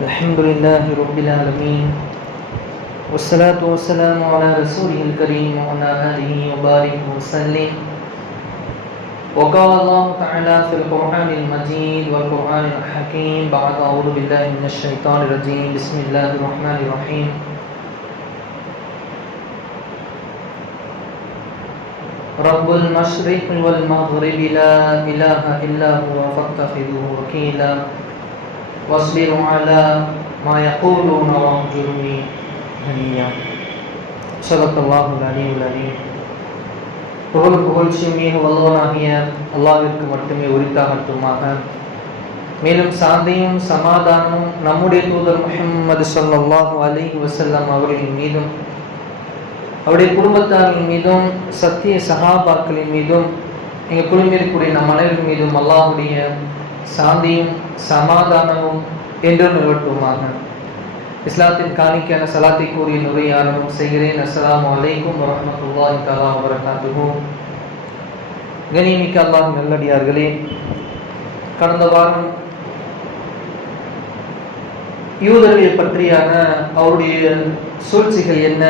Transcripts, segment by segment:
الحمد لله رب العالمين. والصلاة والسلام على رسوله الكريم وعلى آله وبارك وسلم. وقال الله تعالى في القرآن المجيد والقرآن الحكيم بعد أعوذ بالله من الشيطان الرجيم. بسم الله الرحمن الرحيم. رب المشرق والمغرب لا إله إلا هو فاتخذه وكيلا. واصبروا على ما يقولون واهجرني هنيا صدق الله العلي العليم புகழ் புகழ்ச்சியுமே வல்லவனாகிய அல்லாவிற்கு மட்டுமே உரித்தாகட்டுமாக மேலும் சாந்தியும் சமாதானமும் நம்முடைய தூதர் முஹம்மது ஸல்லல்லாஹு அலைஹி வஸல்லம் அவர்களின் மீதும் அவருடைய குடும்பத்தாரின் மீதும் சத்திய சகாபாக்களின் மீதும் எங்கள் குழுமிருக்கூடிய நம் அனைவரின் மீதும் அல்லாஹுடைய சாந்தியும் சமாதானமும் என்றும் நிகழ்த்துமாக இஸ்லாத்தின் காணிக்கான சலாத்தை கூறிய நுரையாரமும் செய்கிறேன். அஸ்லாம் அலைக்கும் வரஹ்மத்துல்லாஹி தலா வபரகாத்துஹு. கனிமிக்க நல்லடியார்களே கடந்த வாரம் யூதர்கள் பற்றியான அவருடைய சூழ்ச்சிகள் என்ன?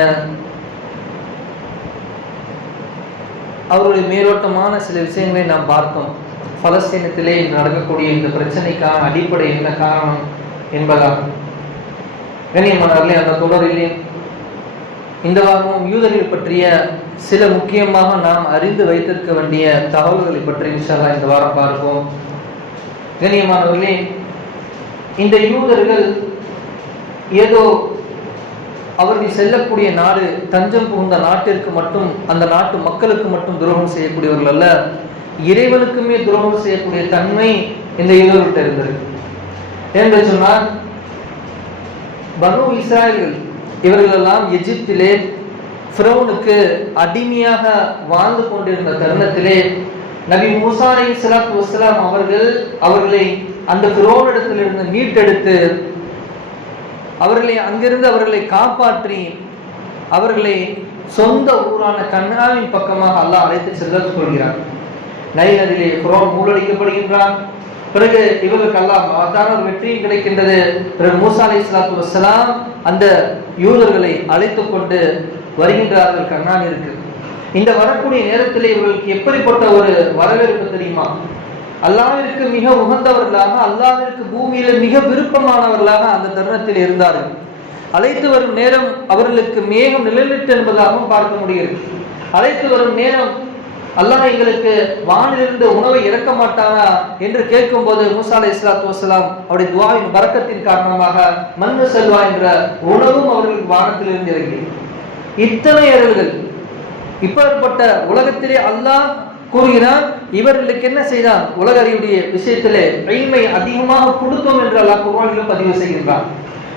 அவருடைய மேலோட்டமான சில விஷயங்களை நாம் பார்த்தோம். பலஸ்தீனத்திலே நடக்கக்கூடிய இந்த பிரச்சனைக்கான அடிப்படை என்ன காரணம் என்பதாகும். கண்ணியமானவர்களே அந்த தொடரிலே இந்த வாரமும் யூதர்கள் பற்றிய சில முக்கியமாக நாம் அறிந்து வைத்திருக்க வேண்டிய தகவல்களை பற்றி இன்ஷால்லா இந்த வாரம் பார்ப்போம். கண்ணியமானவர்களே இந்த யூதர்கள் ஏதோ அவர்கள் செல்லக்கூடிய நாடு தஞ்சம் புகுந்த நாட்டிற்கு மட்டும் அந்த நாட்டு மக்களுக்கு மட்டும் துரோகம் செய்யக்கூடியவர்கள் அல்ல. இறைவனுக்குமே துரோகம் செய்யக்கூடிய தன்மை இந்த யூதர்கிட்ட இருந்திருக்கு என்று சொன்னால் பனு இஸ்ராயல்கள் இவர்களெல்லாம் எகிப்திலே ஃபிரௌனுக்கு அடிமையாக வாழ்ந்து கொண்டிருந்த தருணத்திலே நபி மூசா அலை சலாத்து வஸ்லாம் அவர்கள் அவர்களை அந்த ஃபிரௌனிடத்திலிருந்து மீட்டெடுத்து அவர்களை அங்கிருந்து அவர்களை காப்பாற்றி அவர்களை சொந்த ஊரான கண்ணாவின் பக்கமாக அல்லாஹ் அழைத்து செல்ல சொல்கிறார் நைல் நதியிலே புறம் மூழடிக்கப்படுகின்றான் பிறகு இவர்களுக்கு அல்லாஹ் மகத்தான ஒரு வெற்றியும் கிடைக்கின்றது. பிறகு மூசா அலி இஸ்லாத்து வசலாம் அந்த யூதர்களை அழைத்து கொண்டு வருகின்றார்கள். இருக்கு. இந்த வரக்கூடிய நேரத்தில் இவர்களுக்கு எப்படிப்பட்ட ஒரு வரவேற்பு தெரியுமா? அல்லாவிற்கு மிக உகந்தவர்களாக அல்லாவிற்கு பூமியில மிக விருப்பமானவர்களாக அந்த தருணத்தில் இருந்தார்கள். அழைத்து வரும் நேரம் அவர்களுக்கு மேகம் நிழலிட்டு என்பதாகவும் பார்க்க முடிகிறது. அழைத்து வரும் நேரம் அல்லாஹ் எங்களுக்கு வானிலிருந்து உணவை இறக்க மாட்டானா என்று கேட்கும்போது மூசா அலை இஸ்லாத்து வசலாம் அவருடைய துவாவின் வரக்கத்தின் காரணமாக மண்ணு செல்வா என்ற உணவும் அவர்களுக்கு வானத்திலிருந்து இறங்கி இத்தனை இரவுகள் இப்பேற்பட்ட உலகத்திலே அல்லாஹ் கூறுகிறான் இவர்களுக்கு என்ன செய்தான்? உலக அறிவுடைய விஷயத்திலே எய்மை அதிகமாக கொடுத்தோம் என்று அல்லாஹ் குர்வானிலும் பதிவு செய்கின்றான்.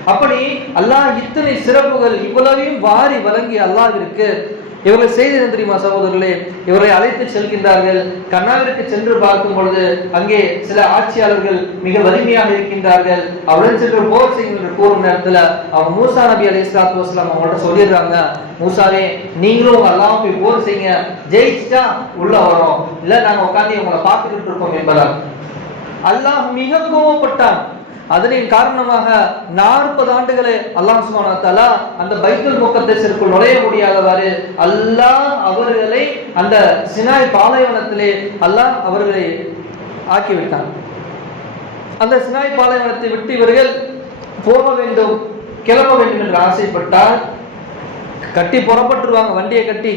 அப்படி அல்லாஹ் இத்தனை சிறப்புகள் இவ்வளவையும் வாரி வழங்கி அல்லாஹ்விற்கு இவர்கள் செய்தது தெரியுமா சகோதரர்களே? இவரை அழைத்து செல்கின்றார்கள். கண்ணாவிற்கு சென்று பார்க்கும் பொழுது அங்கே சில ஆட்சியாளர்கள் மிக வலிமையாக இருக்கின்றார்கள். அவருடன் சென்று போர் செய்யும் என்று கூறும் நேரத்தில் அவன் மூசா நபி அலி இஸ்லாத்து வஸ்லாம் அவங்கள்ட்ட சொல்லிடுறாங்க மூசாவே நீங்களும் எல்லாம் அல்லாம போய் போர் செய்யுங்க. ஜெயிச்சுட்டா உள்ள வரோம். இல்லை நாங்கள் உட்காந்து உங்களை பார்த்துக்கிட்டு இருக்கோம் என்பதால். அல்லாஹ் மிக கோபப்பட்டான் அதனின் காரணமாக நாற்பது ஆண்டுகளே அல்லாஹ் சுபானா அந்த பைத்துல் சிறப்பு நுழைய முடியாதவாறு அல்லாஹ் அவர்களை அந்த சினாய் பாலைவனத்திலே அல்லாஹ் அவர்களை ஆக்கிவிட்டான். அந்த சினாய் பாலைவனத்தை விட்டு இவர்கள் போக வேண்டும் கிளம்ப வேண்டும் என்று ஆசைப்பட்டால் கட்டி புறப்பட்டுருவாங்க வண்டியை கட்டி.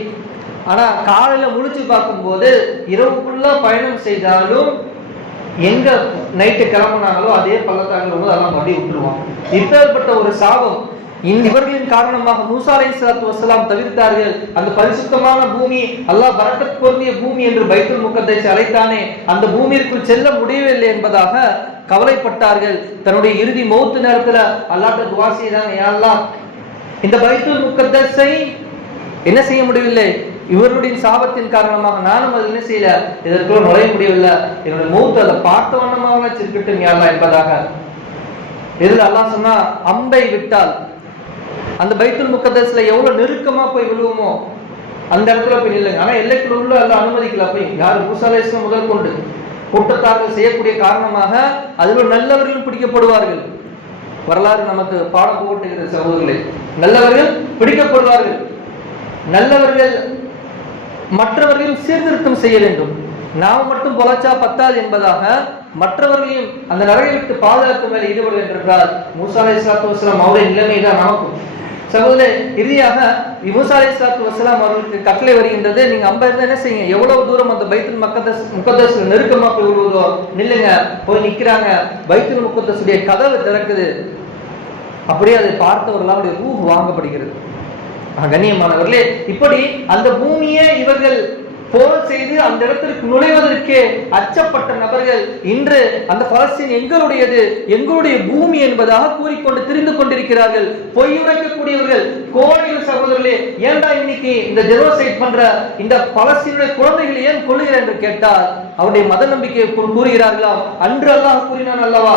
ஆனா காலையில முழிச்சு பார்க்கும்போது இரவுக்குள்ள பயணம் செய்தாலும் எங்க நைட்டு கிளம்புனாங்களோ அதே பள்ளத்தாக்கில் போது அதெல்லாம் வண்டி விட்டுருவான் இப்பேற்பட்ட ஒரு சாபம். இவர்களின் காரணமாக மூசா அலை சலாத்து வசலாம் தவிர்த்தார்கள். அந்த பரிசுத்தமான பூமி அல்லாஹ் பரக்கத் பொருந்திய பூமி என்று பைத்துல் முகத்தை அழைத்தானே அந்த பூமியிற்குள் செல்ல முடியவில்லை என்பதாக கவலைப்பட்டார்கள். தன்னுடைய இறுதி மௌத்து நேரத்துல அல்லாட்ட துவா செய்தாங்க யாரெல்லாம் இந்த பைத்துல் முக்கத்தை என்ன செய்ய முடியவில்லை? இவருடைய சாபத்தின் காரணமாக நானும் அது என்ன செய்யல இதற்குள்ள நுழைய முடியவில்லை. என்னுடைய மூத்து அதை பார்த்த வண்ணமாக வச்சிருக்கட்டும் யாரா என்பதாக. இதில் அல்லாஹ் சொன்னா அம்பை விட்டால் அந்த பைத்துல் முக்கத்தஸ்ல எவ்வளவு நெருக்கமா போய் விழுவோமோ அந்த இடத்துல போய் நில்லுங்க. ஆனா எல்லைக்குள்ள உள்ள எல்லாம் அனுமதிக்கல. போய் யார்? மூசாலேஸ்வரம் முதல் கொண்டு கூட்டத்தார்கள் செய்யக்கூடிய காரணமாக அதில் நல்லவர்களும் பிடிக்கப்படுவார்கள். வரலாறு நமக்கு பாடம் போட்டுகிற சகோதரர்களே நல்லவர்கள் பிடிக்கப்படுவார்கள். நல்லவர்கள் மற்றவர்களையும் சீர்திருத்தம் செய்ய வேண்டும். நாம் மட்டும் பொழைச்சா பத்தாது என்பதாக மற்றவர்களையும் அந்த நரகை விட்டு பாதுகாப்பு மேலே ஈடுபட என்றால் மூசா அலை வசலாம் அவருடைய நிலைமை தான் நமக்கும். சகோதரே இறுதியாக மூசா சாத்து வசலாம் அவர்களுக்கு கட்டளை வருகின்றது. நீங்க அம்ப இருந்தா என்ன செய்யுங்க? எவ்வளவு தூரம் அந்த பைத்துல் மக்கதஸ் முக்கதஸ் நெருக்கமாக போய் விடுவதோ நில்லுங்க போய் நிக்கிறாங்க. பைத்துல் முக்கதஸுடைய கதவு திறக்குது. அப்படியே அதை பார்த்தவர்களால் அவருடைய ரூ வாங்கப்படுகிறது. கண்ணியமானவர்களே இப்படி அந்த பூமியை இவர்கள் போர் செய்து அந்த இடத்திற்கு நுழைவதற்கே அச்சப்பட்ட நபர்கள் இன்று அந்த பலஸ்தீன் எங்களுடையது எங்களுடைய பூமி என்பதாக கூறிக்கொண்டு திரிந்து கொண்டிருக்கிறார்கள். பொய் உரைக்கக்கூடியவர்கள் கோழைகள் சகோதரர்களே ஏன்டா இன்னைக்கு இந்த ஜெனோசைட் பண்ற இந்த பலஸ்தீனுடைய குழந்தைகளை ஏன் கொள்ளுகிற என்று கேட்டால் அவருடைய மத நம்பிக்கையை கூறுகிறார்களாம். அன்று அல்லாஹ் கூறினான் அல்லவா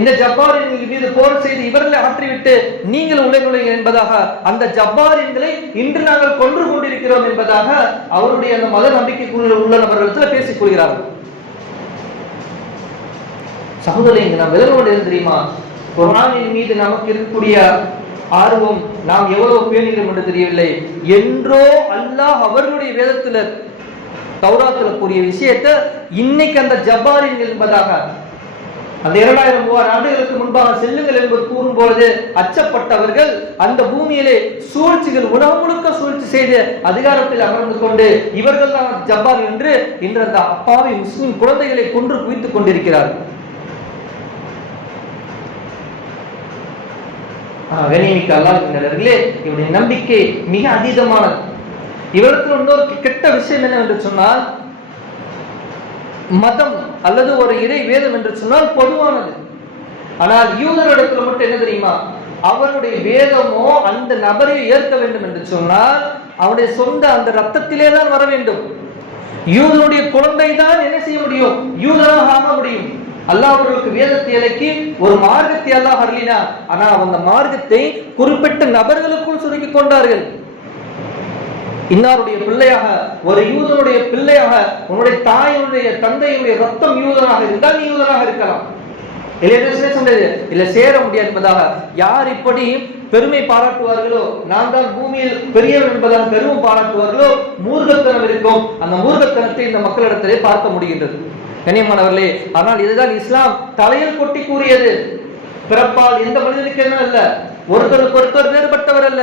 இந்த ஜப்பாரின் மீது போர் செய்து இவர்களை அகற்றிவிட்டு நீங்கள் உள்ளே நுழைங்க என்பதாக அந்த ஜப்பாரின்களை இன்று நாங்கள் கொன்று கொண்டிருக்கிறோம் என்பதாக அவருடைய அந்த மத நம்பிக்கை உள்ள நபர்களிடத்தில் பேசிக் கொள்கிறார்கள். சகோதரி நாம் எதனோடு தெரியுமா? குரானின் மீது நமக்கு இருக்கக்கூடிய ஆர்வம் நாம் எவ்வளவு பேணுகிறோம் என்று தெரியவில்லை. என்றோ அல்லாஹ் அவர்களுடைய வேதத்துல தௌராத்தில் கூறிய விஷயத்தை இன்னைக்கு அந்த ஜப்பாரின் என்பதாக அந்த இரண்டாயிரம் மூவாயிரம் ஆண்டுகளுக்கு முன்பாக செல்லுங்கள் என்பது கூறும்பொழுது அச்சப்பட்டவர்கள் அந்த பூமியிலே சூழ்ச்சிகள் உணவு முழுக்க சூழ்ச்சி செய்து அதிகாரத்தில் அமர்ந்து கொண்டு இவர்கள் தான் ஜப்பான் என்று இன்று அந்த அப்பாவி முஸ்லிம் குழந்தைகளை கொன்று குவித்துக் கொண்டிருக்கிறார்கள் கணிமிக்க அல்லாஹர்களே இவருடைய நம்பிக்கை மிக அதீதமானது. இவருக்கு இன்னொரு கெட்ட விஷயம் என்னவென்று சொன்னால் மதம் அல்லது ஒரு இறை வேதம் என்று சொன்னால் பொதுவானது. ஆனால் யூதரிடத்துல மட்டும் என்ன தெரியுமா? அவருடைய வேதமோ அந்த நபரை ஏற்க வேண்டும் என்று சொன்னால் அவருடைய சொந்த அந்த ரத்தத்திலே தான் வர வேண்டும். யூதனுடைய குழந்தை தான் என்ன செய்ய முடியும்? யூதனாக ஆக முடியும். அல்லாஹ் அவர்களுக்கு வேதத்தை இலக்கி ஒரு மார்க்கத்தை அல்லாஹ் அருளினா ஆனால் அந்த மார்க்கத்தை குறிப்பிட்ட நபர்களுக்குள் சுருக்கி கொண்டார்கள். இன்னாருடைய பிள்ளையாக ஒரு யூதனுடைய பிள்ளையாக உன்னுடைய தாயினுடைய தந்தையுடைய ரத்தம் யூதனாக இருந்தால் நீ யூதனாக இருக்கலாம். சொன்னது இல்ல சேர முடியாது என்பதாக. யார் இப்படி பெருமை பாராட்டுவார்களோ நான் தான் பூமியில் பெரியவன் என்பதாக பெருமை பாராட்டுவார்களோ மூர்க்கத்தனம் இருக்கும். அந்த மூர்க்கத்தனத்தை இந்த மக்களிடத்திலே பார்க்க முடிகின்றது. கண்ணியமானவர்களே ஆனால் இதுதான் இஸ்லாம். தலையில் கொட்டி கூறியது. பிறப்பால் எந்த மனிதனுக்கு என்ன அல்ல? ஒருத்தருக்கு ஒருத்தர் வேறுபட்டவர் அல்ல.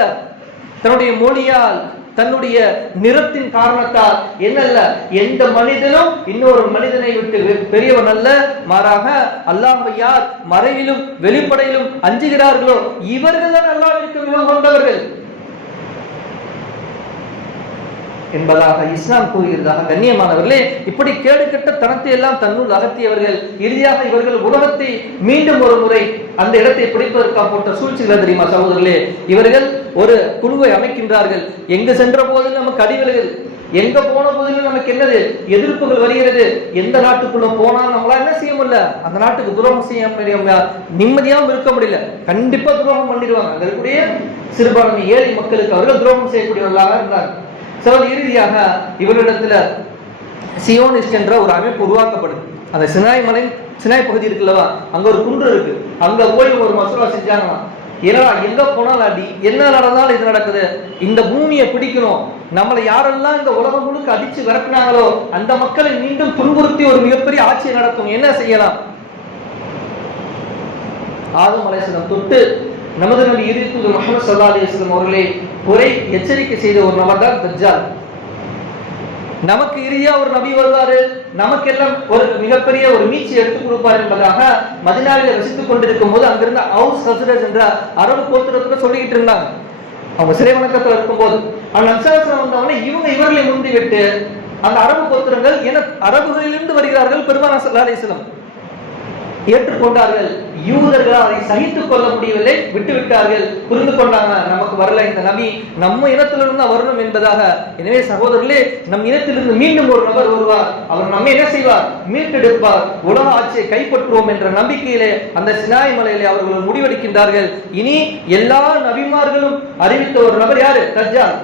தன்னுடைய மொழியால் தன்னுடைய நிறத்தின் காரணத்தால். என்னல்ல எந்த மனிதனும் இன்னொரு மனிதனை விட்டு பெரியவன் அல்ல. மாறாக அல்லாஹ் யார் மறைவிலும் வெளிப்படையிலும் அஞ்சுகிறார்களோ இவர்கள் தான் அல்லாவிற்கு மிகவும் கொண்டவர்கள். என்பதாக இஸ்லாம் கூறுகிறதாக கண்ணியமானவர்களே இப்படி கேடு கெட்ட தனத்தை எல்லாம் தன்னுள் அகற்றியவர்கள் இறுதியாக இவர்கள் உலகத்தை மீண்டும் ஒரு முறை அந்த இடத்தை பிடிப்பதற்காக போட்ட சூழ்ச்சிகள் தெரியுமா சகோதரர்களே? இவர்கள் ஒரு குழுவை அமைக்கின்றார்கள். எங்கு சென்ற போதிலும் நமக்கு அடிவிலுகள் எங்க போன போதிலும் நமக்கு என்னது? எதிர்ப்புகள் வருகிறது. எந்த நாட்டுக்குள்ள போனா நம்மளால என்ன செய்ய முடியல? அந்த நாட்டுக்கு துரோகம் செய்ய முடியாம நிம்மதியாவும் இருக்க முடியல. கண்டிப்பா துரோகம் பண்ணிடுவாங்க. அங்க இருக்கக்கூடிய சிறுபான்மை ஏழை மக்களுக்கு அவர்கள் துரோகம் செய்யக்கூடியவர்களாக இருந்தாங்க சோ இறுதியாக இவரிடத்துல சியோனிஸ்ட் என்ற ஒரு அமைப்பு உருவாக்கப்படுது. அந்த சினாய் மலை சினாய் பகுதி இருக்குல்லவா? அங்க ஒரு குன்று இருக்கு. அங்க போய் ஒரு மசோலா செஞ்சாங்களாம். ஏன்னா எங்க போனாலும் அடி என்ன நடந்தாலும் இது நடக்குது. இந்த பூமியை பிடிக்கணும். நம்மளை யாரெல்லாம் இந்த உலகம் முழுக்க அடிச்சு விரட்டினாங்களோ அந்த மக்களை மீண்டும் துன்புறுத்தி ஒரு மிகப்பெரிய ஆட்சியை நடத்தும். என்ன செய்யலாம்? ஆதம் அலைஹிஸ்ஸலாம் தொட்டு நமது நபி இறுதி முகமது சல்லா அலிஸ்லம் அவர்களே குறை எச்சரிக்கை செய்த ஒரு நபர் தான் தஜ்ஜால். நமக்கு இறுதியா ஒரு நபி வருவாரு. நமக்கெல்லாம் ஒரு மிகப்பெரிய ஒரு மீட்சி எடுத்துக் கொடுப்பார் என்பதாக மதினாவில வசித்துக் கொண்டிருக்கும் போது அங்கிருந்த ஹவுஸ் ஹசரஸ் என்ற அரபு கோத்திரத்துல சொல்லிக்கிட்டு இருந்தாங்க. அவங்க சிறை வணக்கத்துல இருக்கும்போது அந்த நம்சாசனம் வந்தவொடனே இவங்க இவர்களை முந்தி விட்டு அந்த அரபு கோத்திரங்கள் என அரபுகளிலிருந்து வருகிறார்கள் பெருமானா சல்லா அலிஸ்லாம் ஏற்றுக்கொண்டார்கள். யூதர்கள் அதை சகித்துக் கொள்ள முடியவில்லை. விட்டு விட்டார்கள் புரிந்து கொண்டாங்க. நமக்கு வரல இந்த நபி. நம்ம இனத்திலிருந்து தான் வரணும் என்பதாக. எனவே சகோதரர்களே நம் இனத்திலிருந்து மீண்டும் ஒரு நபர் வருவார். அவர் நம்மை என்ன செய்வார்? மீட்டெடுப்பார். உலக ஆட்சியை கைப்பற்றுவோம் என்ற நம்பிக்கையிலே அந்த சினாய் மலையிலே அவர்கள் முடிவெடுக்கின்றார்கள். இனி எல்லா நபிமார்களும் அறிவித்த ஒரு நபர் யாரு? தஜ்ஜால்.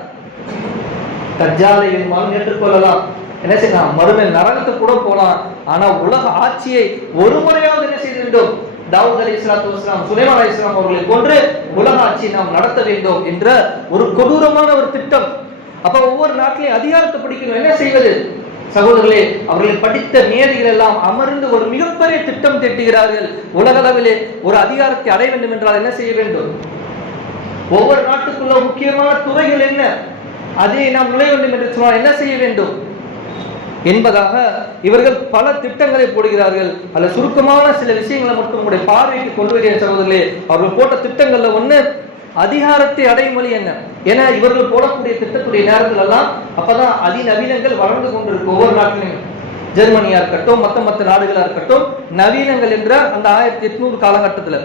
தஜ்ஜாலை வேணுமாலும் ஏற்றுக்கொள்ளலாம். என்ன செய்யலாம்? மறுமை நரகத்துக்கு கூட போலாம். ஆனா உலக ஆட்சியை ஒரு முறையாவது என்ன செய்ய வேண்டும்? தாவூத் அலி இஸ்லாத்து இஸ்லாம் சுலைமான் அலி இஸ்லாம் அவர்களை கொன்று உலக ஆட்சி நாம் நடத்த வேண்டும் என்ற ஒரு கொடூரமான ஒரு திட்டம். அப்ப ஒவ்வொரு நாட்டிலையும் அதிகாரத்தை பிடிக்கணும் என்ன செய்வது? சகோதரர்களே அவர்கள் படித்த மேதைகள் எல்லாம் அமர்ந்து ஒரு மிகப்பெரிய திட்டம் திட்டுகிறார்கள். உலகளவிலே ஒரு அதிகாரத்தை அடைய வேண்டும் என்றால் என்ன செய்ய வேண்டும்? ஒவ்வொரு நாட்டுக்குள்ள முக்கியமான துறைகள் என்ன? அதை நாம் நுழைய வேண்டும் என்று சொன்னால் என்ன செய்ய வேண்டும்? என்பதாக இவர்கள் பல திட்டங்களை போடுகிறார்கள். அல்ல சுருக்கமான சில விஷயங்களை மட்டும் உங்களுடைய பார்வைக்கு கொண்டு வருகிற சகோதரர்களே. அவர்கள் போட்ட திட்டங்கள்ல ஒண்ணு அதிகாரத்தை அடையும் வழி என்ன? ஏன்னா இவர்கள் போடக்கூடிய திட்டத்துடைய நேரத்துல எல்லாம் அப்பதான் அதிநவீனங்கள் வளர்ந்து கொண்டிருக்கும் ஒவ்வொரு நாட்டிலும். ஜெர்மனியா இருக்கட்டும் மத்த மத்த நாடுகளா இருக்கட்டும் நவீனங்கள் என்ற அந்த ஆயிரத்தி எட்நூறு காலகட்டத்துல.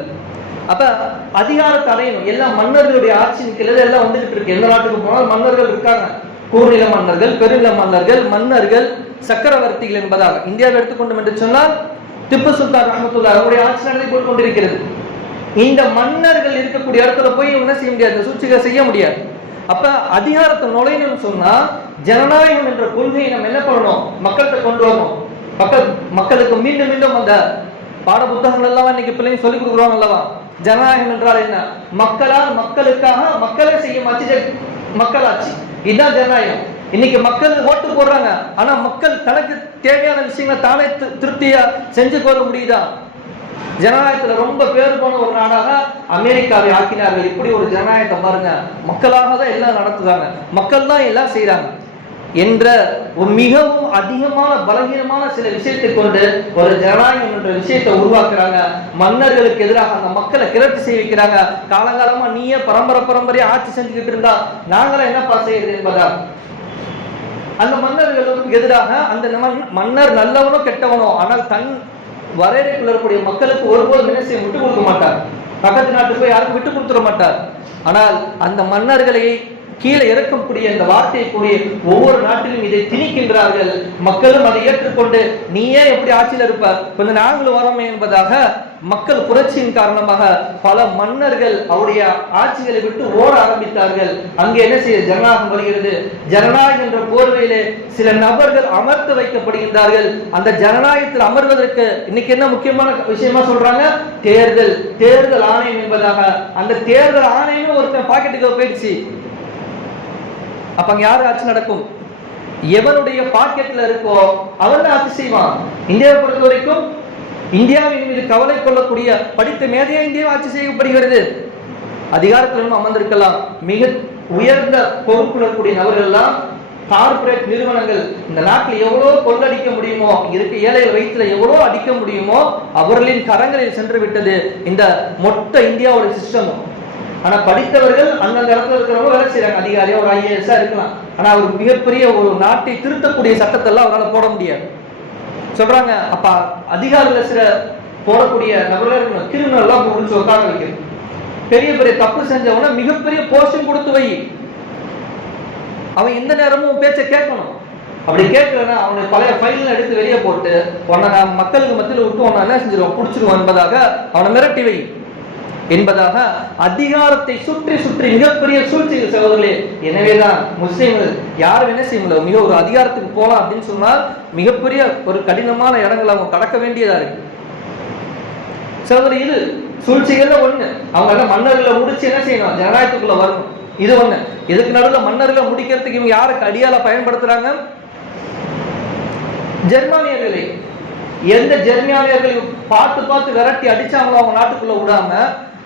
அப்ப அதிகாரத்தை அடையணும். எல்லா மன்னர்களுடைய ஆட்சியின் கீழே எல்லாம் வந்துகிட்டு இருக்கு. எந்த நாட்டுக்கு போனாலும் மன்னர்கள் இருக்காங்க. கூர்நில மன்னர்கள் பெருநில மன்னர்கள் மன்னர்கள் சக்கரவர்த்திகள் என்பதாக இந்தியாவை எடுத்துக்கொண்டோம் என்று சொன்னால் திப்பு சுல்தான் ரஹமத்துல்லா அவருடைய ஆட்சி நடத்தி கொண்டிருக்கிறது. இந்த மன்னர்கள் இருக்கக்கூடிய இடத்துல போய் என்ன செய்ய முடியாது? இந்த சூழ்ச்சிகளை செய்ய முடியாது. அப்ப அதிகாரத்தை நுழையணும்னு சொன்னா ஜனநாயகம் என்ற கொள்கையை நம்ம என்ன பண்ணணும்? மக்கள்கிட்ட கொண்டு வரணும். மக்கள் மக்களுக்கு மீண்டும் மீண்டும் அந்த பாட புத்தகங்கள் எல்லாம் இன்னைக்கு பிள்ளைங்க சொல்லிக் கொடுக்குறோம் அல்லவா? ஜனநாயகம் என்றால் என்ன? மக்களால் மக்களுக்காக மக்களை செய்யும் ஆட்சி மக்களாட்சி. இதுதான் ஜனநாயகம். இன்னைக்கு மக்கள் ஓட்டு போடுறாங்க. ஆனா மக்கள் தனக்கு தேவையான விஷயங்களை தானே திருப்தியா செஞ்சு கொள்ள முடியுதா? ஜனநாயகத்துல ரொம்ப பேர் போன ஒரு நாடாக அமெரிக்காவை ஆக்கினார்கள். இப்படி ஒரு ஜனநாயகத்தை பாருங்க. மக்களாக தான் எல்லாம் நடத்துறாங்க. மக்கள் தான் எல்லாம் செய்யறாங்க என்ற மிகவும் அதிகமான பலகீனமான சில விஷயத்தை கொண்டு ஒரு ஜனநாயகம் என்ற விஷயத்தை உருவாக்குறாங்க. மன்னர்களுக்கு எதிராக அந்த மக்களை கிளர்ச்சி செய்ய வைக்கிறாங்க. காலங்காலமா நீயே பரம்பரை பரம்பரையா ஆட்சி செஞ்சுக்கிட்டு இருந்தா நாங்களாம் என்னப்பா செய்யறது என்பதா அந்த மன்னர்களுக்கு எதிராக அந்த மன்னர் நல்லவனோ கெட்டவனோ ஆனால் தன் வரையறைக்குள்ள இருக்கக்கூடிய மக்களுக்கு ஒருபோதும் என்ன செய்ய விட்டு கொடுக்க மாட்டார். பக்கத்து நாட்டுக்கு போய் யாருக்கும் விட்டு கொடுத்துட மாட்டார். ஆனால் அந்த மன்னர்களை கீழே இறக்கக்கூடிய இந்த வார்த்தையை கூடிய ஒவ்வொரு நாட்டிலும் இதை திணிக்கின்றார்கள். மக்களும் அதை ஏற்றுக்கொண்டு நீயே எப்படி ஆட்சியில் இருப்ப? கொஞ்சம் நாங்களும் வரோமே என்பதாக மக்கள் புரட்சியின் காரணமாக பல மன்னர்கள் அவருடைய ஆட்சிகளை விட்டு ஓட ஆரம்பித்தார்கள். அங்கே என்ன செய்ய ஜனநாயகம் வருகிறது. ஜனநாயகம் என்ற போர்வையிலே சில நபர்கள் அமர்த்து வைக்கப்படுகின்றார்கள். அந்த ஜனநாயகத்தில் அமர்வதற்கு இன்னைக்கு என்ன முக்கியமான விஷயமா சொல்றாங்க? தேர்தல். தேர்தல் ஆணையம் என்பதாக. அந்த தேர்தல் ஆணையமே ஒருத்தன் பாக்கெட்டுக்கு போயிடுச்சு. அப்ப அங்க யாரு ஆட்சி நடக்கும்? எவனுடைய பாக்கெட்ல இருக்கோ அவன் தான் ஆட்சி செய்வான். இந்தியாவை பொறுத்த வரைக்கும் இந்தியாவின் மீது கவலை கொள்ளக்கூடிய படித்த மேதையா இந்தியாவை ஆட்சி செய்யப்படுகிறது. அதிகாரத்திலும் அமர்ந்திருக்கலாம். மிக உயர்ந்த பொறுப்புல நபர்கள் எல்லாம் கார்ப்பரேட் நிறுவனங்கள். இந்த நாட்டில் எவ்வளோ கொள்ளடிக்க முடியுமோ இருக்க ஏழை வயிற்றுல எவ்வளோ அடிக்க முடியுமோ அவர்களின் கரங்களில் சென்று விட்டது. இந்த மொத்த இந்தியாவோட சிஸ்டமும் ஆனா படித்தவர்கள் அந்தந்த இடத்துல இருக்கிறவங்க வேலை செய்யறாங்க அதிகாரியா ஒரு ஐஏஎஸ்ஸா இருக்கலாம். ஆனா அவர் மிகப்பெரிய ஒரு நாட்டை திருத்தக்கூடிய சட்டத்தை எல்லாம் அவரால் போட முடியாது. சொல்றாங்க. அப்ப அதிகாரில சில போடக்கூடிய நபர்கள் கிரிமினல் எல்லாம் முடிச்சு உட்கார வைக்கிறது. பெரிய பெரிய தப்பு செஞ்சவன மிகப்பெரிய போஸ்டிங் கொடுத்து வை. அவன் எந்த நேரமும் பேச்சை கேட்கணும். அப்படி கேட்கலன்னா அவனை பழைய ஃபைல் எடுத்து வெளியே போட்டு உன்னை நான் மக்களுக்கு மத்தியில் விட்டு உன்னை என்ன செஞ்சிருவான்? பிடிச்சிருவான் என்பதாக அவனை மிரட்டி வை. என்பதாக அதிகாரத்தை சுற்றி சுற்றி மிகப்பெரிய சூழ்ச்சிகள் சகோதரர்களே. எனவேதான் முஸ்லீம்கள் யாரும் என்ன செய்ய முடியல மிக ஒரு அதிகாரத்துக்கு போகலாம் அப்படின்னு சொன்னால் மிகப்பெரிய ஒரு கடினமான இடங்களை அவங்க கடக்க வேண்டியதா இருக்கு. சகோதரி இது சூழ்ச்சிகள்ல ஒண்ணு. அவங்க எல்லாம் மன்னர்களை முடிச்சு என்ன செய்யணும்? ஜனநாயகத்துக்குள்ள வரணும். இது ஒண்ணு. இதுக்கு நடுவில் மன்னர்களை முடிக்கிறதுக்கு இவங்க யாருக்கு அடியால பயன்படுத்துறாங்க? ஜெர்மானியர்களை. எந்த ஜெர்மானியர்களை பார்த்து பார்த்து விரட்டி அடிச்சாங்களோ அவங்க நாட்டுக்குள்ள விடாம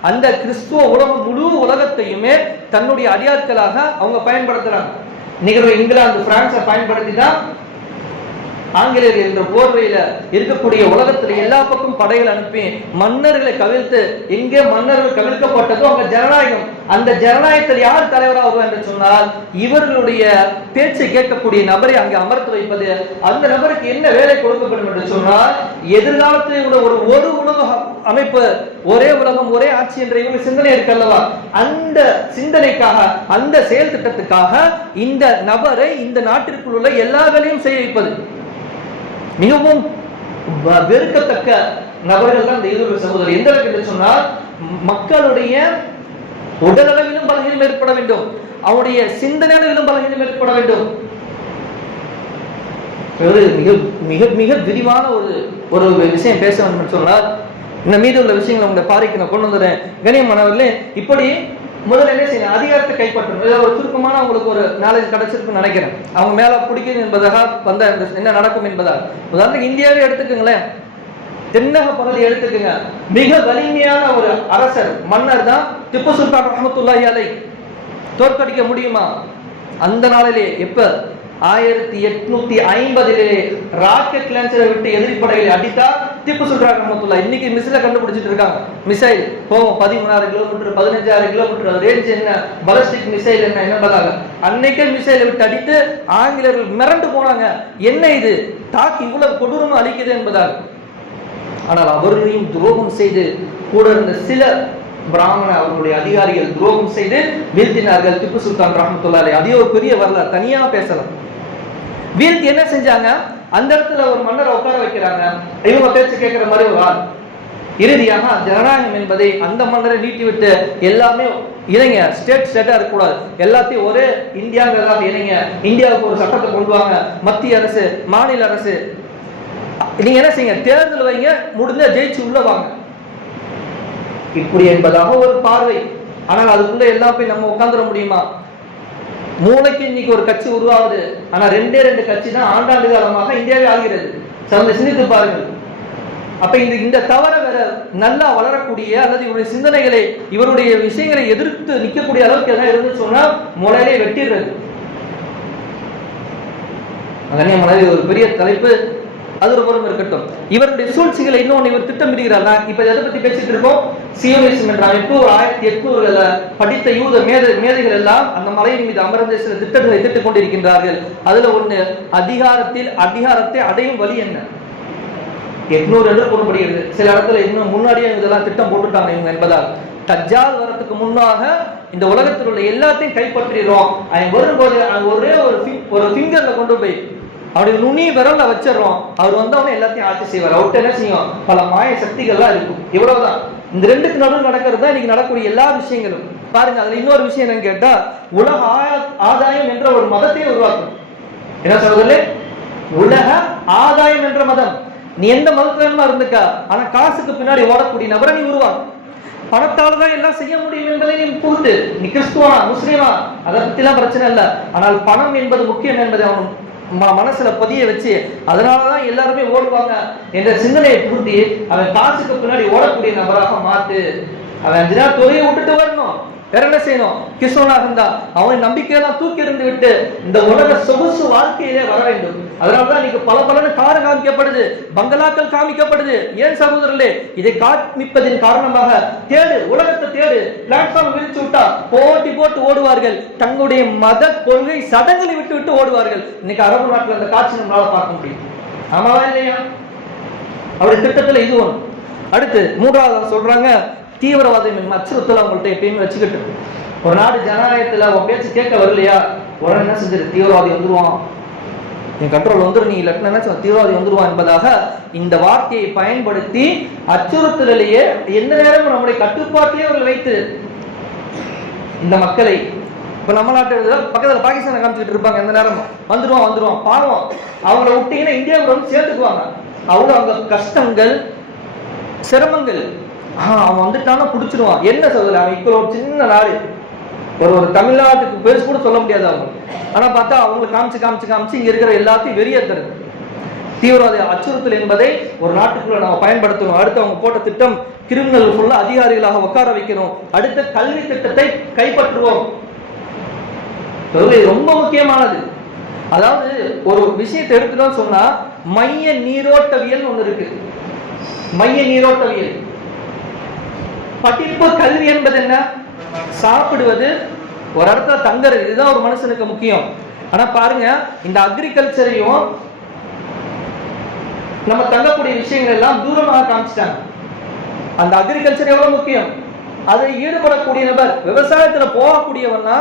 அந்த கிறிஸ்துவ உலகம் முழு உலகத்தையுமே தன்னுடைய அடியாட்களாக அவங்க பயன்படுத்துறாங்க. நிகழ்வு இங்கிலாந்து பிரான்ஸை பயன்படுத்தி தான் ஆங்கிலேயர் என்ற போர்வையில இருக்கக்கூடிய உலகத்துல எல்லா பக்கம் படைகள் அனுப்பி மன்னர்களை கவிழ்த்து எங்கே மன்னர்கள் கவிழ்க்கப்பட்டதோ அங்க ஜனநாயகம். அந்த ஜனநாயகத்தில் யார் தலைவராக என்று சொன்னால் இவர்களுடைய பேச்சை கேட்கக்கூடிய நபரை அங்கே அமர்த்து வைப்பது அந்த நபருக்கு என்ன வேலை கொடுக்கப்படும் என்று சொன்னால் எதிர்காலத்தில் உள்ள ஒரு ஒரு உலக அமைப்பு ஒரே உலகம் ஒரே ஆட்சி என்ற இவங்க சிந்தனை இருக்கல்லவா அந்த சிந்தனைக்காக அந்த செயல் திட்டத்துக்காக இந்த நபரை இந்த நாட்டிற்குள் உள்ள எல்லா வேலையும் செய்ய வைப்பது. மிகவும் வெறுக்கத்தக்க நபர்கள் தான் இந்த ஈதுர் சகோதரர். எந்த அளவுக்கு என்று சொன்னால் மக்களுடைய உடலளவிலும் பலகீனம் ஏற்பட வேண்டும். அவருடைய சிந்தனை அளவிலும் பலகீனம் ஏற்பட வேண்டும். ஒரு மிக மிக மிக விரிவான ஒரு ஒரு விஷயம் பேச வேண்டும் சொன்னால் இந்த மீது உள்ள விஷயங்களை உங்களை பாறைக்கு நான் கொண்டு வந்துடுறேன். கணியமானவர்களே இப்படி முதல்ல என்ன செய்யணும் அதிகாரத்தை கைப்பற்றணும். இதில் ஒரு சுருக்கமான உங்களுக்கு ஒரு நாலேஜ் கிடைச்சிருக்குன்னு நினைக்கிறேன். அவங்க மேல பிடிக்கும் என்பதாக வந்த இந்த என்ன நடக்கும் என்பதால். உதாரணத்துக்கு இந்தியாவே எடுத்துக்கோங்களேன். தென்னக பகுதி எடுத்துக்கோங்க. மிக வலிமையான ஒரு அரசர் மன்னர் தான் திப்பு சுல்தான் ரஹமத்துல்லாஹி அலை தோற்கடிக்க முடியுமா? அந்த நாளிலே எப்ப? ஆயிரத்தி எட்நூத்தி ஐம்பதிலே ராக்கெட் லான்ச்சரை விட்டு எதிரிப்படைகளை அடித்தா திப்பு சுல்தான் ரஹமத்துல்லா இன்னைக்கு மிசில கண்டுபிடிச்சிட்டு இருக்காங்க. மிசைல் போவோம் பதிமூணாயிரம் கிலோமீட்டர் பதினஞ்சாயிரம் கிலோமீட்டர் ரேஞ்ச் என்ன பலஸ்டிக் மிசைல் என்ன என்பதாக அன்னைக்கே மிசைலை விட்டு அடித்து ஆங்கிலேயர்கள் மிரண்டு போனாங்க. என்ன இது? தாக்கி இவ்வளவு கொடூரமா அளிக்குது என்பதாக ஆனால் அவர்களையும் துரோகம் செய்து கூட இருந்த சில பிராமண அவர்களுடைய அதிகாரிகள் துரோகம் செய்து வீழ்த்தினார்கள். திப்பு சுல்தான் ரஹமத்துல்லாலே. அதே ஒரு பெரிய வரலாறு தனியா பேசலாம். வீருக்கு என்ன செஞ்சாங்க? அந்த இடத்துல ஒரு மன்னரை உட்கார வைக்கிறாங்க. இவங்க பேச்சு கேட்கிற மாதிரி ஒரு ஆள். இறுதியாக ஜனநாயகம் என்பதை அந்த மன்னரை நீட்டி விட்டு எல்லாமே இணைங்க ஸ்டேட் ஸ்டேட்டா இருக்கக்கூடாது. எல்லாத்தையும் ஒரே இந்தியாங்கிறதாக இணைங்க இந்தியாவுக்கு ஒரு சட்டத்தை கொண்டு வாங்க. மத்திய அரசு மாநில அரசு. நீங்க என்ன செய்யுங்க? தேர்தல் வைங்க முடிஞ்ச ஜெயிச்சு உள்ள வாங்க. இப்படி என்பதாக ஒரு பார்வை. ஆனால் அதுக்குள்ள எல்லாம் போய் நம்ம உட்காந்துட முடியுமா? மூளைக்கு இன்னைக்கு ஒரு கட்சி உருவாகுது. ஆனா ரெண்டே ரெண்டு கட்சி தான் ஆண்டாண்டு காலமாக இந்தியாவே ஆகிறது சந்த சிந்தித்து பாருங்கள். அப்ப இந்த இந்த தவற வேற நல்லா வளரக்கூடிய அல்லது இவருடைய சிந்தனைகளை இவருடைய விஷயங்களை எதிர்த்து நிற்கக்கூடிய அளவுக்கு எதாவது இருந்து சொன்னா முளையிலே வெட்டிடுறது. கண்ணியமான ஒரு பெரிய தலைப்பு. அது ஒரு புறம் இருக்கட்டும். இவருடைய சூழ்ச்சிகளை இன்னொன்று இவர் திட்டமிடுகிறார் இப்ப எதை பத்தி பேசிட்டு இருக்கோம். சியோனிசம் என்ற அமைப்பு ஒரு ஆயிரத்தி எட்நூறுல படித்த யூத மேத மேதைகள் எல்லாம் அந்த மலையின் மீது அமர்ந்த சில திட்டங்களை திட்டுக் கொண்டிருக்கின்றார்கள். அதுல ஒண்ணு அதிகாரத்தில் அதிகாரத்தை அடையும் வழி என்ன? எட்நூறு என்று கூறப்படுகிறது. சில இடத்துல இன்னும் முன்னாடியே இதெல்லாம் திட்டம் போட்டுட்டாங்க இவங்க என்பதால். தஜ்ஜால் வரத்துக்கு முன்னாக இந்த உலகத்தில் உள்ள எல்லாத்தையும் கைப்பற்றிடுவோம் அவன் வரும்போது அது ஒரே ஒரு ஒரு ஃபிங்கர்ல கொண்டு போய் அவருடைய நுனி விரல்ல வச்சிடுறோம். அவர் வந்தவனே எல்லாத்தையும் ஆட்சி செய்வார். அவர்கிட்ட என்ன செய்யும்? பல மாய சக்திகள்லாம் இருக்கும். இவ்வளவுதான். இந்த ரெண்டுக்கு நடுவில் நடக்கிறது தான் இன்னைக்கு நடக்கக்கூடிய எல்லா விஷயங்களும். பாருங்க அதுல இன்னொரு விஷயம் என்னன்னு கேட்டா உலக ஆதாயம் என்ற ஒரு மதத்தை உருவாக்கும். என்ன சொல்றது உலக ஆதாயம் என்ற மதம். நீ எந்த மதத்துல வேணுமா ஆனா காசுக்கு பின்னாடி ஓடக்கூடிய நபரை நீ உருவாக்கும் பணத்தால தான் எல்லாம் செய்ய முடியும் என்பதை நீ புகுந்து நீ கிறிஸ்துவா முஸ்லீமா? அதை பத்தி எல்லாம் பிரச்சனை இல்லை. ஆனால் பணம் என்பது முக்கியம் என்பதை அவன் மனசுல பதிய வச்சு அதனாலதான் எல்லாருமே ஓடுவாங்க என்ற சிந்தனையை பூட்டி அவன் காசுக்கு பின்னாடி ஓடக்கூடிய நபராக மாத்து அவன் அஞ்சு நாள் தொகையை விட்டுட்டு வரணும். வேற என்ன செய்யணும்? கிறிஸ்தவனாக இருந்தா அவன் நம்பிக்கையெல்லாம் தூக்கி இருந்து விட்டு இந்த உலக சொகுசு வாழ்க்கையிலே வர வேண்டும். அதனாலதான் இன்னைக்கு பல பலன்னு கார் காமிக்கப்படுது பங்களாக்கள் காமிக்கப்படுது ஏன் சகோதரர்களே? இதை காமிப்பதின் காரணமாக தேடு உலகத்தை தேடு. பிளாட்ஃபார்ம் விரிச்சு விட்டா போட்டி போட்டு ஓடுவார்கள். தங்களுடைய மத கொள்கை சடங்களை விட்டு விட்டு ஓடுவார்கள். இன்னைக்கு அரபு நாட்டில் அந்த காட்சி நம்மளால பார்க்க முடியும். ஆமாவா இல்லையா? அவருடைய திட்டத்தில் இது ஒன்று அடுத்து மூன்றாவது சொல்றாங்க தீவிரவாதம் அச்சுறுத்தல் அவங்கள்ட்ட எப்பயுமே வச்சுக்கிட்டு ஒரு நாடு ஜனநாயகத்தில் உன் பேச்சு கேட்க வரலையா? உடனே என்ன செஞ்சிரு? தீவிரவாதி வந்துருவான். என் கண்ட்ரோல் வந்துடும் நீ இல்லாட்டினா தீவிரவாதி வந்துருவான் என்பதாக இந்த வார்த்தையை பயன்படுத்தி அச்சுறுத்தலிலேயே எந்த நேரமும் நம்முடைய கட்டுப்பாட்டிலே அவர்கள் வைத்து இந்த மக்களை இப்ப நம்ம நாட்டு பக்கத்துல பாகிஸ்தானை காமிச்சிட்டு இருப்பாங்க. எந்த நேரம்? வந்துருவான் வந்துருவான். பாவம். அவங்கள விட்டீங்கன்னா இந்தியாவுக்கு வந்து சேர்த்துக்குவாங்க. அவ்வளவு அவங்க கஷ்டங்கள் சிரமங்கள். ஆஹ் அவன் வந்துட்டானா பிடிச்சிருவான் என்ன சொல்லுற அவன் இப்போ ஒரு சின்ன நாடு. ஒரு ஒரு தமிழ்நாட்டுக்கு பெருசு கூட சொல்ல முடியாது அவங்க. ஆனா பார்த்தா அவங்களுக்கு காமிச்சு காமிச்சு காமிச்சு இங்க இருக்கிற எல்லாத்தையும் வெறியேற்றுறது தீவிரவாத அச்சுறுத்தல் என்பதை ஒரு நாட்டுக்குள்ள நம்ம பயன்படுத்தணும். அடுத்து அவங்க போட்ட திட்டம் கிரிமினல் ஃபுல்லா அதிகாரிகளாக உட்கார வைக்கணும். அடுத்த கல்வி திட்டத்தை கைப்பற்றுவோம். ரொம்ப முக்கியமானது. அதாவது ஒரு விஷயத்தை எடுத்துட்டோம் சொன்னா மைய நீரோட்டவியல் ஒண்ணு இருக்கு. மைய நீரோட்டவியல். படிப்பு கல்வி என்பது என்ன? சாப்பிடுவது ஒரு இடத்துல தங்குறது. இதுதான் ஒரு மனுஷனுக்கு முக்கியம். ஆனா பாருங்க இந்த அக்ரிகல்ச்சரையும் நம்ம தங்கக்கூடிய விஷயங்கள் எல்லாம் தூரமாக காமிச்சிட்டாங்க. அந்த அக்ரிகல்ச்சர் எவ்வளவு முக்கியம்? அதை ஈடுபடக்கூடிய நபர் விவசாயத்துல போகக்கூடியவன்னா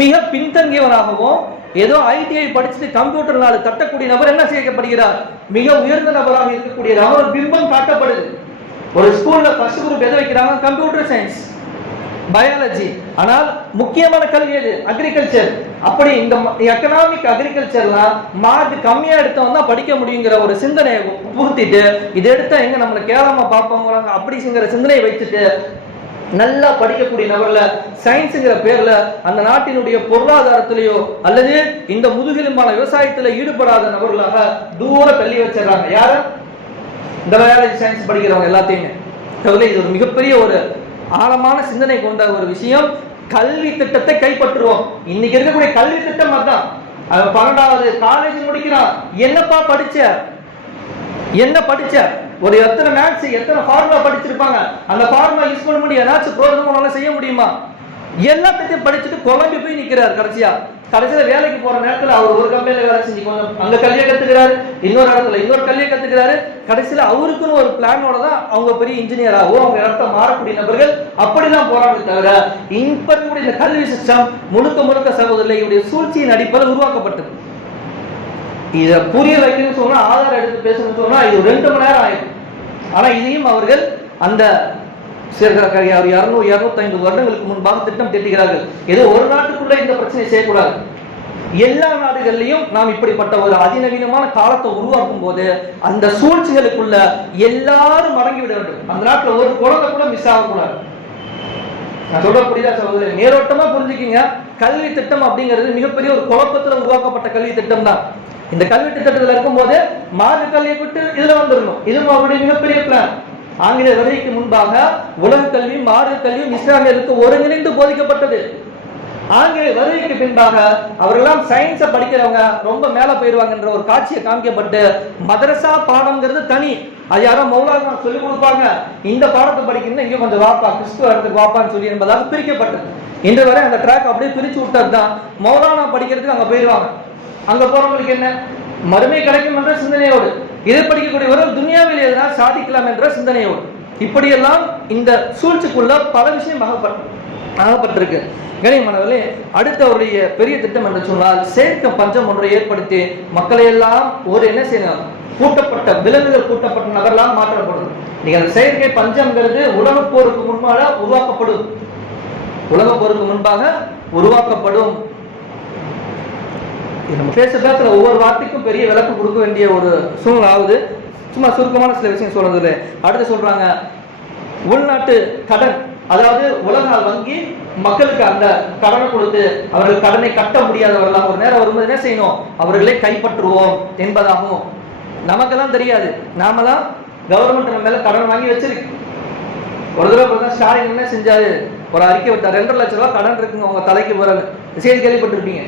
மிக பின்தங்கியவனாகவும் ஏதோ ஐடிஐ படிச்சுட்டு கம்ப்யூட்டர் நாலு தட்டக்கூடிய நபர் என்ன செய்யப்படுகிறார்? மிக உயர்ந்த நபராக இருக்கக்கூடிய நபர் பிம்பம் காட்டப்படுது. ஒரு ஸ்கூல்ல ஃபர்ஸ்ட் குரூப் எதை வைக்கிறாங்க? கம்ப்யூட்டர் சயின்ஸ் பயாலஜி ஆனால் முக்கியமான கல்வி எது? அக்ரிகல்ச்சர் அப்படி இந்த எக்கனாமிக் அக்ரிகல்ச்சர்லாம் மார்க் கம்மியா எடுத்தவன் தான் படிக்க முடியுங்கிற ஒரு சிந்தனையை புகுத்திட்டு இதை எடுத்தா எங்க நம்மளை கேவலமா பார்ப்பாங்க அப்படிங்கிற சிந்தனையை வச்சுட்டு நல்லா படிக்கக்கூடிய நபர்ல சயின்ஸுங்கிற பேர்ல அந்த நாட்டினுடைய பொருளாதாரத்திலேயோ அல்லது இந்த முதுகெலும்பான விவசாயத்துல ஈடுபடாத நபர்களாக தூர தள்ளி வச்சிடறாங்க. யாரு? இந்த பயாலஜி சயின்ஸ் படிக்கிறவங்க எல்லாத்தையுமே. இது ஒரு மிகப்பெரிய ஒரு ஆழமான சிந்தனை கொண்ட ஒரு விஷயம் கல்வி திட்டத்தை கைப்பற்றுவோம். இன்னைக்கு இருக்கக்கூடிய கல்வி திட்டம் அதுதான். பன்னெண்டாவது காலேஜ் முடிக்கிறான் என்னப்பா படிச்ச? என்ன படிச்ச? ஒரு எத்தனை மேக்ஸ் எத்தனை ஃபார்முலா படிச்சிருப்பாங்க? அந்த ஃபார்முலா யூஸ் பண்ண முடியும். ஏதாச்சும் ப்ரோக்ராம் செய்ய முடியுமா? எல்லாத்தையும் படிச்சுட்டு குழம்பி போய் நிக்கிறார் கடைசியா. கடைசியில வேலைக்கு போற நேரத்துல அவர் ஒரு கம்பெனில வேலை செஞ்சு கொஞ்சம் அங்க கல்வியை கத்துக்கிறாரு இன்னொரு இடத்துல இன்னொரு கல்வியை கத்துக்கிறாரு. கடைசியில அவருக்குன்னு ஒரு பிளானோட தான் அவங்க பெரிய இன்ஜினியராகவோ அவங்க இடத்த மாறக்கூடிய நபர்கள் அப்படிதான் போறாங்க தவிர இப்ப இந்த கல்வி சிஸ்டம் முழுக்க முழுக்க சகோதரர்களை இவருடைய சூழ்ச்சியின் அடிப்படையில் உருவாக்கப்பட்டது. இதை புரிய வைக்கணும்னு சொன்னா ஆதாரம் எடுத்து பேசணும்னு சொன்னா இது ரெண்டு மணி நேரம் ஆயிடும். ஆனா இதையும் அவர்கள் அந்த இருநூறு இருநூத்தி ஐம்பது வருடங்களுக்கு முன்பாக திட்டம் திட்டுகிறார்கள். ஏதோ ஒரு நாட்டுக்குள்ள இந்த பிரச்சனை செய்யக்கூடாது. எல்லா நாடுகள்லையும் நாம் இப்படிப்பட்ட ஒரு அதிநவீனமான காலத்தை உருவாக்கும் போது அந்த சூழ்ச்சிகளுக்குள்ள எல்லாரும் மடங்கி விட வேண்டும். அந்த நாட்டுல ஒரு குழந்தை கூட மிஸ் ஆகக்கூடாது. நான் சொல்ல புரியுதா நேரோட்டமா புரிஞ்சுக்கிங்க. கல்வி திட்டம் அப்படிங்கிறது மிகப்பெரிய ஒரு குழப்பத்துல உருவாக்கப்பட்ட கல்வி திட்டம் தான் இந்த கல்வி திட்டத்துல இருக்கும்போது மாற்று கல்வியை விட்டு இதுல வந்துடணும் இது அவருடைய மிகப்பெரிய பிளான் ஆங்கில வருகைக்கு முன்பாக உலக கல்வியும் மாநில கல்வியும் இஸ்லாமியருக்கு ஒருங்கிணைந்து போதிக்கப்பட்டது. ஆங்கில வருகைக்கு பின்பாக அவர்களெல்லாம் சயின்ஸை படிக்கிறவங்க ரொம்ப மேல போயிடுவாங்கன்ற ஒரு காட்சியை காமிக்கப்பட்டு மதரசா பாடம்ங்கிறது தனி. அது யாரோ மௌலானா சொல்லி கொடுப்பாங்க. இந்த பாடத்தை படிக்கணும் இங்கே கொஞ்சம் வாப்பா கிறிஸ்துவ இடத்துக்கு வாப்பான்னு சொல்லி என்பதாக பிரிக்கப்பட்டது. இன்று வரை அந்த ட்ராக் அப்படியே பிரிச்சு விட்டது தான் மௌலானா படிக்கிறதுக்கு அங்க போயிருவாங்க அங்க போறவங்களுக்கு என்ன? மறுமை கிடைக்கும் என்ற சிந்தனையோடு. இதை படிக்கக்கூடியவர்கள் துனியாவில் எதனா சாதிக்கலாம் என்ற சிந்தனையோடு. இப்படியெல்லாம் இந்த சூழ்ச்சிக்குள்ள பல விஷயம் ஆகப்பட்டிருக்கு கணியமானவர்களே அடுத்த அவருடைய பெரிய திட்டம் என்று சொன்னால் சேர்க்க பஞ்சம் ஒன்றை ஏற்படுத்தி மக்களை எல்லாம் ஒரு என்ன செய்யணும் கூட்டப்பட்ட விலங்குகள் கூட்டப்பட்ட நபரெல்லாம் மாற்றப்படும் நீங்க அந்த செயற்கை பஞ்சம்ங்கிறது உலகப் போருக்கு முன்பாக உருவாக்கப்படும். உலகப் போருக்கு முன்பாக உருவாக்கப்படும். நம்ம பேசுறதுல பேசுற ஒவ்வொரு வார்த்தைக்கும் பெரிய விளக்கம் கொடுக்க வேண்டிய ஒரு சூழ்நிலை ஆகுது. சும்மா சுருக்கமான சில விஷயம் சொல்றது அடுத்து சொல்றாங்க உள்நாட்டு கடன். அதாவது உலக வங்கி மக்களுக்கு அந்த கடனை கொடுத்து அவர்கள் கடனை கட்ட முடியாதவர்களாக ஒரு நேரம் வரும்போது என்ன செய்யணும்? அவர்களை கைப்பற்றுவோம் என்பதாகவும் நமக்கெல்லாம் தெரியாது. நாமெல்லாம் கவர்மெண்ட் நம்ம மேல கடன் வாங்கி வச்சிருக்கு ஒரு தடவை பார்த்தா ஸ்டாலின் என்ன செஞ்சாரு? ஒரு அறிக்கை விட்டார். ரெண்டரை லட்ச ரூபாய் கடன் இருக்குங்க. உங்க தலைக்கு போறது செய்தி கேள்விப்பட்டிருப்பீங்க.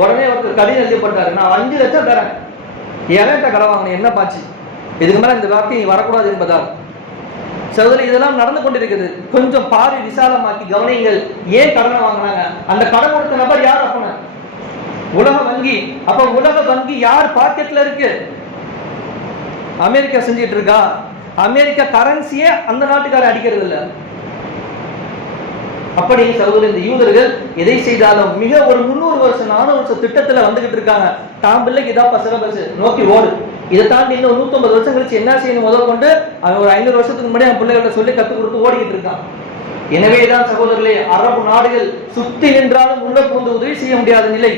உடனே ஒருத்தர் கடிதம் எழுதப்பட்டாரு நான் அஞ்சு லட்சம் தரேன். எவன்கிட்ட கடன் வாங்கினேன். என்ன பாச்சு? இதுக்கு மேல இந்த வார்த்தை நீ வரக்கூடாது என்பதால். சகோதரி இதெல்லாம் நடந்து கொண்டிருக்குது. கொஞ்சம் பாரி விசாலமாக்கி கவனிங்கள் ஏன் கடனை வாங்கினாங்க? அந்த கடன் கொடுத்த நபர் யார் அப்பன உலக வங்கி. அப்ப உலக வங்கி யார் பாக்கெட்ல இருக்கு? அமெரிக்கா செஞ்சிட்டு இருக்கா? அமெரிக்கா கரன்சியே அந்த நாட்டுக்காரர் அடிக்கிறது இல்ல அப்படி சகோதரர் இந்த யூதர்கள் எதை செய்தாலும் மிக ஒரு முந்நூறு வருஷம் நானூறு வருஷம் திட்டத்துல வந்துகிட்டு இருக்காங்க. தான் பிள்ளைக்கு இதான் பசங்க பசு. நோக்கி ஓடு. இதை தாண்டி இன்னும் நூத்தம்பது வருஷம் கழிச்சு என்ன செய்யணும் முதல் கொண்டு? அவன் ஒரு ஐநூறு வருஷத்துக்கு முன்னாடி அவன் பிள்ளைகிட்ட சொல்லி கத்துக் கொடுத்து ஓடிக்கிட்டு இருக்கான். எனவேதான் சகோதரர்களே அரபு நாடுகள் சுத்தி நின்றாலும் உள்ள புகுந்து உதவி செய்ய முடியாத நிலை.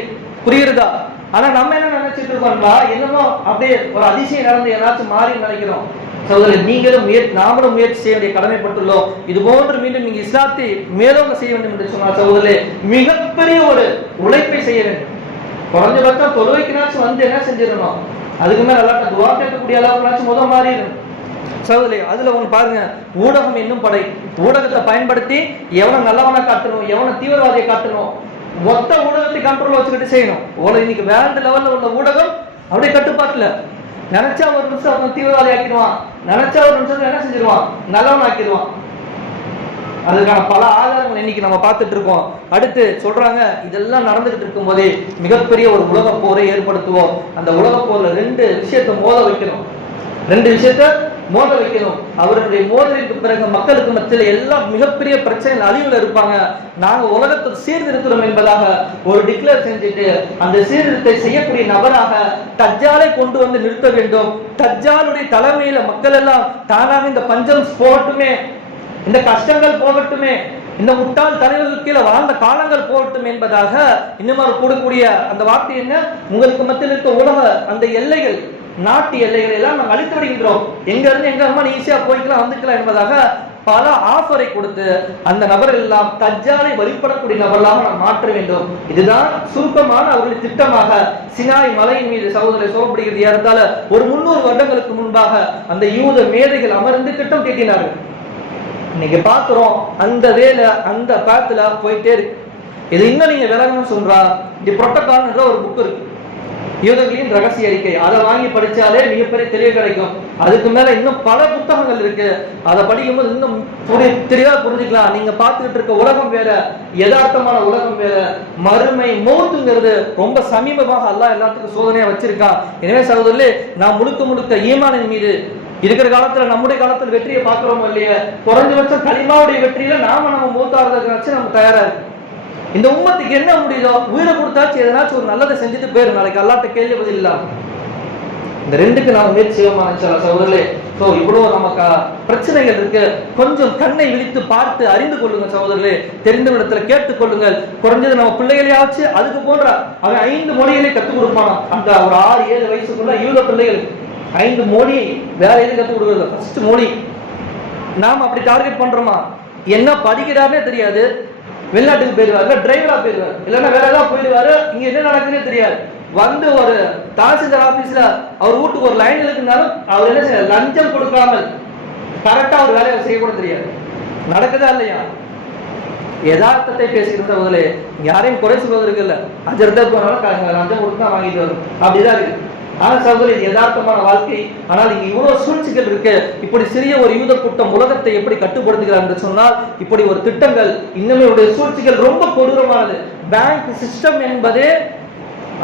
புரியுறதா ஆனா நம்ம என்ன நினைச்சிட்டு இருக்கோம்னா என்னமோ அப்படியே ஒரு அதிசயம் நடந்து ஏதாச்சும் மாறி நினைக்கிறோம். சகோதரர் நீங்களும் முயற்சி நாமளும் முயற்சி செய்ய வேண்டிய கடமைப்பட்டுள்ளோம். இது போன்று மீண்டும் நீங்க இஸ்லாத்தை மேலோங்க செய்ய வேண்டும் என்று சொன்னால் சகோதரே மிகப்பெரிய ஒரு உழைப்பை செய்ய வேண்டும். குறைஞ்சபட்சம் தொழுவைக்குனாச்சும் வந்து என்ன செஞ்சிடணும்? அதுக்கு மேல எல்லாத்தையும் துவா கேட்கக்கூடிய அளவுக்குனாச்சும் முதல் மாறிடணும் சகோதரி அதுல ஒண்ணு பாருங்க. ஊடகம் என்னும் படை. ஊடகத்தை பயன்படுத்தி எவனை நல்லவனை காட்டணும் எவனை தீவிரவாதியை காட்டணும் மொத்த ஊடகத்தை கண்ட்ரோல் வச்சுக்கிட்டு செய்யணும். உலக இன்னைக்கு வேர்ல்டு லெவல்ல உள்ள ஊடகம் அப்படியே கட்டுப்பாட்டுல. நினைச்சா ஒரு நிமிஷம் அவன் தீவிரவாதி ஆக்கிடுவான் நினைச்சா ஒரு நிமிஷத்துல என்ன செஞ்சிருவான்? நல்லவன் ஆக்கிடுவான் அதுக்கான பல ஆதாரங்கள் இன்னைக்கு நம்ம பார்த்துட்டு இருக்கோம். அடுத்து சொல்றாங்க இதெல்லாம் நடந்துகிட்டு இருக்கும் போதே மிகப்பெரிய ஒரு உலக போரை ஏற்படுத்துவோம். அந்த உலக போர்ல ரெண்டு விஷயத்தை மோத வைக்கணும். ரெண்டு விஷயத்த மோத வைக்கணும். அவருடைய மோதலுக்கு பிறகு மக்களுக்கு மத்தியில் எல்லாம் மிகப்பெரிய பிரச்சனை அழிவுல இருப்பாங்க. நாங்க உலகத்தை சீர்திருத்தணும் என்பதாக ஒரு டிக்ளேர் செஞ்சுட்டு அந்த சீர்திருத்தத்தை செய்யக்கூடிய நபராக தஜ்ஜாலை கொண்டு வந்து நிறுத்த வேண்டும். தஜ்ஜாலுடைய தலைமையில மக்கள் எல்லாம் தானாக இந்த பஞ்சம் போகட்டுமே. இந்த கஷ்டங்கள் போகட்டுமே. இந்த முட்டாள் தலைவர்கள் கீழே வாழ்ந்த காலங்கள் போகட்டும் என்பதாக இன்னும் அவர் கூடக்கூடிய அந்த வார்த்தை என்ன? உங்களுக்கு மத்தியில் இருக்க உலக அந்த எல்லைகள் நாட்டு எல்லைகளை எல்லாம் நாங்கள் அழித்து விடுகின்றோம். எங்க இருந்து எங்க அம்மா ஈஸியா போய்க்கலாம் வந்துக்கலாம் என்பதாக பல ஆஃபரை கொடுத்து அந்த நபர் எல்லாம் தஜ்ஜாலை வழிபடக்கூடிய நபர்களாக நாம் மாற்ற வேண்டும். இதுதான் சுருக்கமான அவர்களின் திட்டமாக சினாய் மலையின் மீது சகோதரர் சோகப்படுகிறது. இருந்தால ஒரு முன்னூறு வருடங்களுக்கு முன்பாக அந்த யூத மேதைகள் அமர்ந்து திட்டம் தீட்டினார்கள். இன்னைக்கு பார்க்கிறோம் அந்த வேலை அந்த பாத்துல போயிட்டே இருக்கு. இது இன்னும் நீங்க விலகணும் சொல்றா? தி புரோட்டோகால்ன்ற ஒரு புக் இருக்கு. யூதர்களின் ரகசிய அறிக்கை. அதை வாங்கி படிச்சாலே மிகப்பெரிய தெளிவு கிடைக்கும். அதுக்கு மேல இன்னும் பல புத்தகங்கள் இருக்கு. அதை படிக்கும்போது இன்னும் புரி தெளிவா புரிஞ்சுக்கலாம். நீங்க பார்த்துக்கிட்டு இருக்க உலகம் வேற யதார்த்தமான உலகம் வேற. மறுமை மௌத்துங்கிறது ரொம்ப சமீபமாக அல்லாஹ் எல்லாத்துக்கும் சோதனையா வச்சிருக்கான் எனவே சகோதரர்களே நான் முழுக்க முழுக்க ஈமானின் மீது இருக்கிற காலத்துல நம்முடைய காலத்துல வெற்றியை பார்க்கிறோமோ இல்லையா? குறைஞ்சபட்சம் களிமாவுடைய வெற்றியில நாம நம்ம மூத்தாடுறதுக்கு வச்சு நம்ம தயாரா இருக்கு இந்த உம்மத்துக்கு என்ன முடியுதோ உயிரை கொடுத்தாச்சு எதனாச்சும் ஒரு நல்லதை செஞ்சுட்டு போயிரு. நாளைக்கு அல்லாட்ட கேள்வி பதில் இல்லாம இந்த ரெண்டுக்கு நாம் முயற்சி செய்வோமா சகோதரர்களே? ஸோ இவ்வளவு நமக்கு பிரச்சனைகள் இருக்கு. கொஞ்சம் கண்ணை விழித்து பார்த்து அறிந்து கொள்ளுங்க சகோதரர்களே. தெரிந்த இடத்துல கேட்டுக் கொள்ளுங்கள். குறைஞ்சது நம்ம பிள்ளைகளையாச்சு அதுக்கு போன்ற அவன் ஐந்து மொழிகளை கற்றுக் கொடுப்பானா அந்த ஒரு ஆறு ஏழு வயசுக்குள்ள இவ்வளோ பிள்ளைகளுக்கு ஐந்து மொழி வேற எதுவும் கற்றுக் கொடுக்குறது? ஃபர்ஸ்ட் மொழி. நாம் அப்படி டார்கெட் பண்றோமா? என்ன படிக்கிறாருன்னே தெரியாது. வெளிநாட்டுக்கு போயிடுவார் இல்ல டிரைவரா போயிடுவார். இல்லைன்னா வேற ஏதாவது போயிடுவாரு இங்க என்ன நடக்குதுன்னே தெரியாது. வந்து ஒரு தாசில்தார் ஆபீஸ்ல அவர் வீட்டுக்கு ஒரு லைன் இருக்குனாலும் அவர் என்ன செய்ய லஞ்சம் கொடுக்காமல் கரெக்டா அவர் வேலையை செய்ய கூட தெரியாது. நடக்குதா இல்லையா? யதார்த்தத்தை பேசுகிறவர்களே யாரையும் குறை சொல்வதற்கு இல்லை. அஜர்தான் போனாலும் லஞ்சம் கொடுத்து தான் வாங்கிட்டு வரும். அப்படிதான் இருக்கு ஆனா சகோதரி இது யதார்த்தமான வாழ்க்கை. ஆனால் இங்கே இவ்வளவு சூழ்ச்சிகள் இருக்கு. இப்படி சிறிய ஒரு யூத கூட்டம் உலகத்தை எப்படி கட்டுப்படுத்துகிறார் என்று சொன்னால் இப்படி ஒரு திட்டங்கள் இன்னுமே உடைய சூழ்ச்சிகள் ரொம்ப கொடூரமானது. பேங்க் சிஸ்டம் என்பதே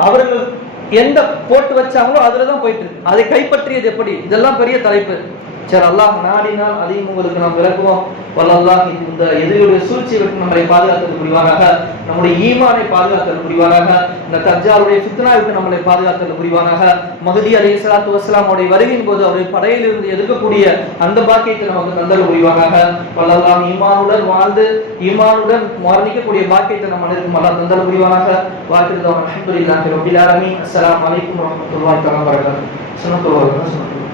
அவர்கள் எந்த போட்டு வச்சாங்களோ அதில் தான் போயிட்டு இருக்கு. அதை கைப்பற்றியது எப்படி? இதெல்லாம் பெரிய தலைப்பு. சரி அல்லாஹ் நாடினால் அதையும் உங்களுக்கு நாம் விளக்குவோம். வல்லல்லாஹ் இந்த எதிரியுடைய சூழ்ச்சியை விட்டு நம்மளை பாதுகாத்தல் புரிவாராக நம்முடைய ஈமானை பாதுகாத்தல் புரிவாராக இந்த தஜாருடைய ஃபித்னா விட்டு நம்மளை பாதுகாத்தல் புரிவாராக மகதி அலி சலாத்து வஸ்லாமுடைய வருகையின் போது அவருடைய படையிலிருந்து எதிர்க்கக்கூடிய அந்த பாக்கியத்தை நமக்கு தந்தல் புரிவாராக. வல்லல்லாம் ஈமானுடன் வாழ்ந்து ஈமானுடன் மரணிக்கக்கூடிய பாக்கியத்தை நம்ம அனைவருக்கும் அல்லா தந்தல் புரிவாராக. வாக்கிருந்தவன் அஹமதுல்லாஹி ரபில் ஆலமீன். அஸ்ஸலாமு அலைக்கும் வரஹ்மத்துல்லாஹி வபரகாத்துஹு. சுனத்துல்லாஹி வபரகாத்துஹு